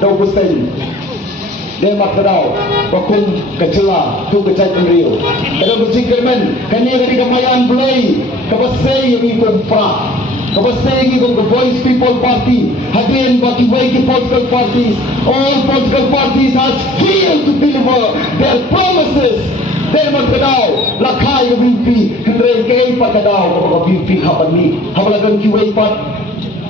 20%. Dia mak kedau, bakum kecela, tu kecai penriu. Kalau bercikirmen, kini kemayan belai, kebasai yang ikut pra, kebasai yang ikut Voice People Party, hadirin bagi bagi political parties. All political parties has failed to deliver their promises. Dia mak kedau, lakai mimpi, kendrai kei pat kedau, kapag mimpi kapan ni, kapalagan kiwai pat,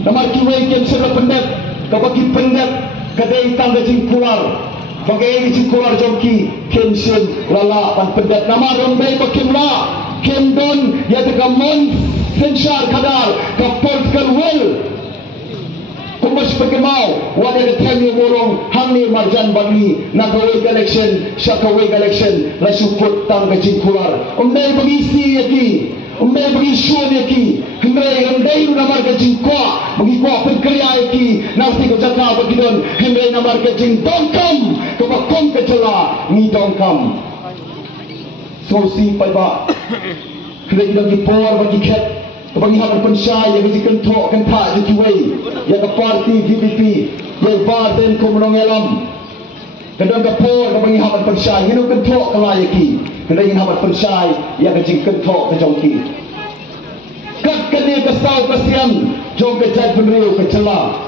namar kiwai kem sila pendet, kapag pendet, kadai tangga jing pular. Bagai cikular jongki kensin lala pan pendat nama rombai bakimla kendon ya tegamon sensar kadar ka political will kumas pekemau wala de temi morong hamni marjan bagi nakawai election syakawai election la support tang cikular umdai bagi yaki umdai bagi shon yaki umdai namar jingkwa bagi ko perkaya yaki nasi ko jaka bagi don umdai namar jing dongkam kebakom kecela ni dongkam sosi paiba kena kita dipor bagi ket bagi hak pensyai yang mesti kentok kentak di kiwai yang ke parti VPP yang badan komunong elam kedua ke por bagi hak pensyai ini kentok kelayaki kena ingin hak pensyai yang ke kentok ke jongki kat kena kesau kesian jom ke jai penriu kecela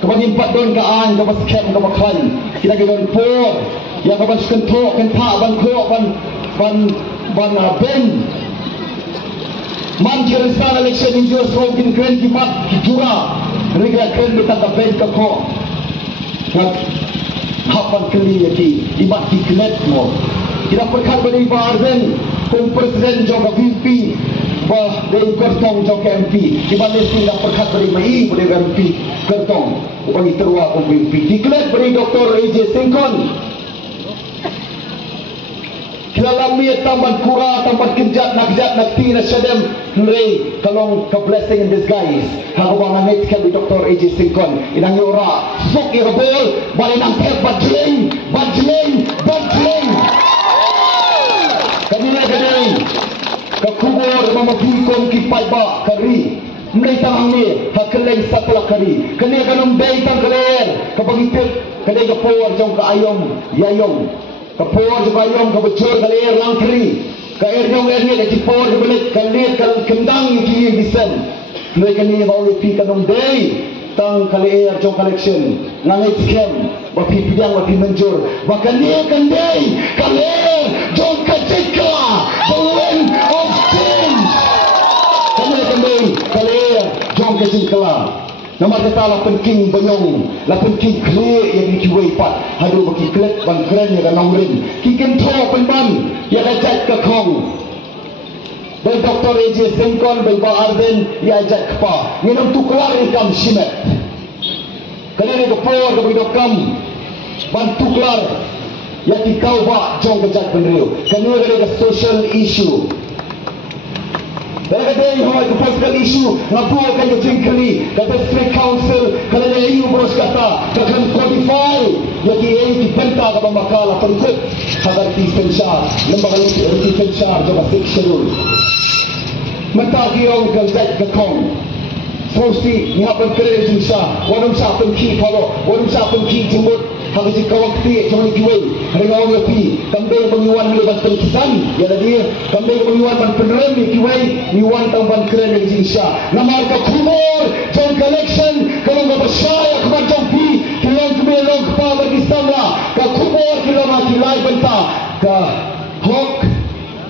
kebagi empat don ke an ke baskem ke baklan kita ke don por yang ke bas kentok kentak ban krok ban ben man kirisan election in just rokin kren kimat kijura riga kren betata ben ke ko ngat hapan keli yaki imat diklet mo kita perkat bani barden kum presiden juga VP bah dari kertong juga MP di Malaysia dah perkat bani mai boleh MP kertong bagi terua kum VP diklet bani Dr. AJ Singkon dalam niat tamban kura, tamban kejat, nak tina sedem, nrei kalong ke blessing in disguise. Hagawang nangit kami Dr. AJ Singkon, inang yura, sok irabol, bali nang tep badling. Kanina kakubor mamabikon kipay ba kari. Nrei tangang ni, hakeleng satla kari. Kanina kanong day tang kaler, kapag itip, kanina kapor jong kaayong, yayong. Kapor juga yang kebocor kali air langkri, ke air yang airnya dah cipor kebelit kali kendang yang kiri bisan. Mereka ni bawa lepi kanong day tang kali air jong collection nangit scam, bapi pidang bapi menjur. Bahkan dia kan day kali air jong kecika, the wind of change. Kami kan day kali air jong kecika. Nama kata lah penting bayong, lah penting klik yang dikiwai pat. Hadu bagi klik ban keren yang kanong rin. Kikin thok penban yang ajak ke kong. Dan Dr. AJ Singkon Baiba Arden yang ajak kepa. Nginam tu kelar ikam simet. Kali ni kepor ke bidokam bantu kelar yang dikau bak jong kejak penriu. Kali ni ke social issue. Kata dia yang political issue ngabuh kan jeng kali kata State Council kalau dia EU bos kata akan qualify jadi EU dipenta ke makalah penkut agar disensar lembaga disensar juga seksual mentagi orang kerja ke kong Sosi ni apa kerja susah warum siapa ki kalau warum siapa ki jemput harus dikawal ti cuma dijual dengan lebih kambing pengiwan lepas pengisan ya dia kambing pengiwan ban penerem dijual iwan tamban keren yang insya nama ka kumur john collection kalau enggak bersaya kepada jompi kilang kebelong kepada bagi samla ka kumur kilo mati lai benta ka hok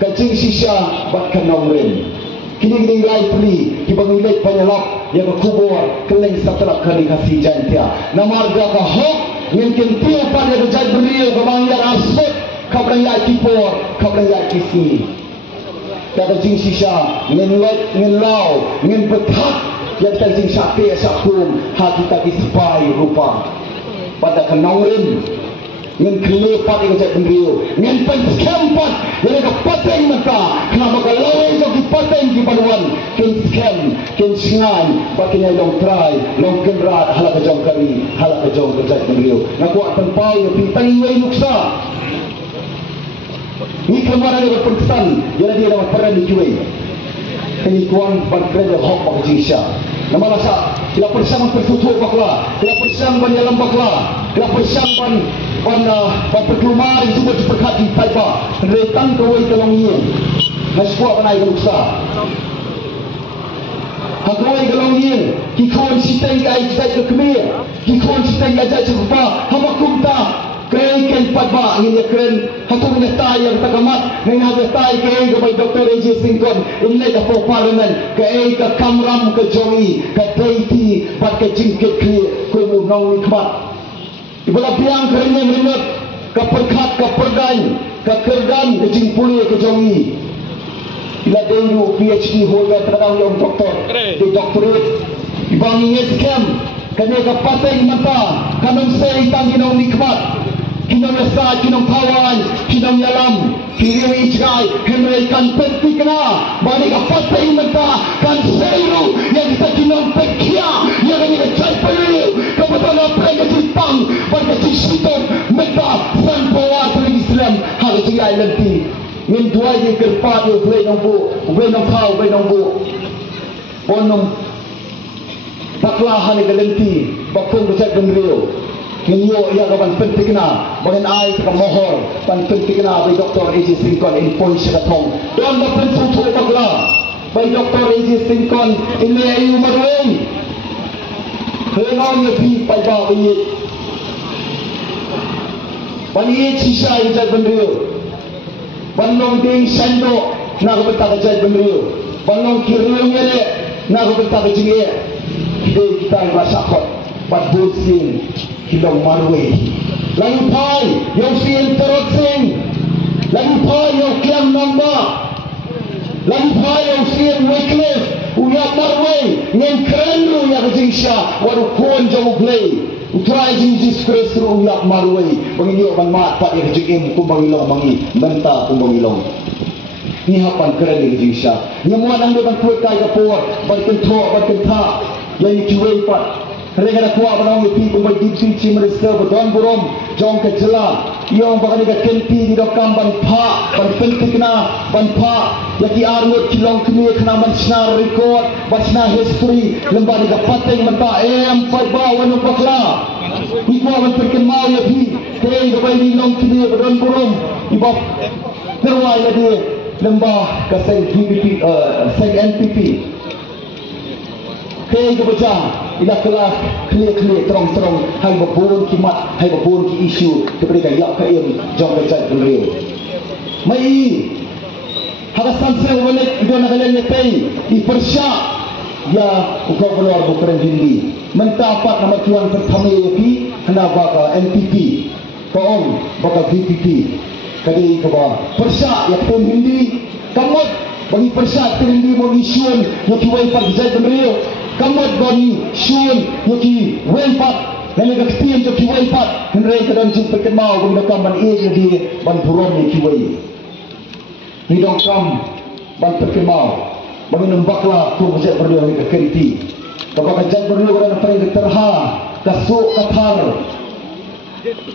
ka jing sisa bat kanongren kini lai pli dibangun penyelap yang kubur keleng setelah kali kasih jantia nama harga ka hok mungkin tiap pada berjaya beliau kebanggaan arsut kapan yang kipor kapan yang kisi tak ada jing sisa ngin lau ngin betak yang tak jing sate sakum hati tak disipai rupa pada kenaurin ngin kelepat yang berjaya beliau ngin penskempat yang kepateng mata kenapa kalau itu kepateng di paduan kin skem kin singan bakinya long try long kenrat halak kejong kari halak kejong berjaya beliau nak kuat tempau yang pitang iwai nuksa ini kemarin dia berpesan jadi dia dapat peran dijuai penikuan berkerja hok bak jisya nama rasa tidak bersama tertutup bakla tidak bersama banyak bakla Kelapa syamban ban perkelumar yang cuma diperkat di Taiba retang kawai kalongnya haswa panai galuksa hakawai kalongnya kikon siteng kai jai ke kemir kikon siteng jai ke fa hamakumta kai ken padba ini keren hatung netai yang takamat dengan netai kai ke Dr. AJ Singkon ini ke parlimen kai ke kamram ke jongi ke daiti bat ke jingkit kli ko mu nong nikmat ibadah biang kerennya merenut ke perkat ke perdan ke kerdan ke jingpuli ke jongi ila dulu PhD holder terang yang doktor di doktorate ibangi scam kanya ke pateng mata kanong say tanginong nikmat kinong yasa kinong kawan kinong yalam kiri ijai henry kan penting kena balik ke pateng mata kan sayru yang kita kinong pekia yang kanya cai perlu kebetulan apa yang Jepang pada Jisitong meta sanpoa tulis Islam harus diai nanti min dua ye kerpa yo wenong kau bonong taklahan ke lenti bakung becak bendrio Kinyo ia kapan penting kena bagian ai ke mohor pan penting kena by Dr. AJ Singkon in point syakatong dan berpentu tu takla by Dr. AJ Singkon in ayu marweng hengon ye pi pai ba ye ban ye chisai becak bendrio ban long ding sando na ko becak becak bendrio ban long kirung ye na ko becak becak ye kita rasakot bat busin kilong marwe lalu pai yang sin terot sing lalu pai yang kiam namba lalu pai yang sin Wycliffe uya marwe ngem krenru ya jingsha waru kon jong play utrai Jesus Christ ru uya marwe bangio ban mat pa ya jingim kumbangilong mangi menta kumbangilong ni hapan keren ni jingsha nyamuan ang ban kuat kai kapor ban kentro ban kenta yang kiwei pat Mereka kuat menang lebih pemain divisi mereka berdon burom jong kecela yang bahkan mereka kenti di dokam ban pak ban penting kena ban pak lagi arut kilong kini kena ban senar record ban senar history lembah mereka pateng mentah empat bawa nampak lah ibu ban perken mau lebih kaya kepada kilong kini berdon burom ibu terwai lagi lembah keseng PPP seng NPP kaya kebaca ila kelas clear terong hai babun kimat hai babun ki isu kepada yak kaim jong kecai beliau mai haga sampai walek itu nak kalian nyetai ipersya ya ukau keluar bukan hindi mentapat nama tuan pertama yapi hendak baka NPP kaum baka VPP kali keba persya ya pun hindi kamut bagi persya hindi mau isun yang kiwai pak jai beliau kamot bani syun yoki wenpat lalu kaktian yoki wenpat henry kadang jumpa kemau benda kamban jadi ban buron yoki wei ni dong kam ban perkemau bagi nembaklah tu bejak berdua ni kekenti kapag kajat berdua kadang pergi terha kasuk kathar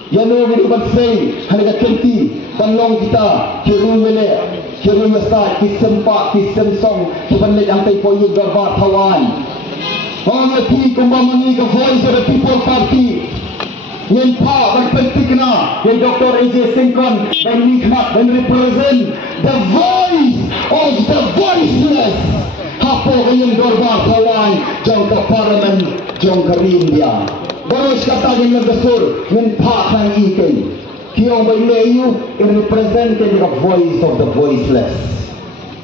yano ni ban sei hari kekenti tanlong kita kirun wele kirun wesat kisempak kisemsong kibanlek angkai poyu garbat hawan orang yang kumbang ke voice of the people party yang pak dan penting kena yang Dr. AJ Singkon dan nikmat dan represent the voice of the voiceless apa yang dorbar kawan jauh ke parlimen jauh ke India baru kata yang legasur yang pak dan ikan kiong bayi in represent the voice of the voiceless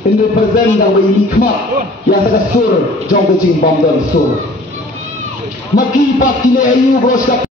in represent the nikmat yang tegasur jauh ke jimbang dan sur maki pak kile ayu bos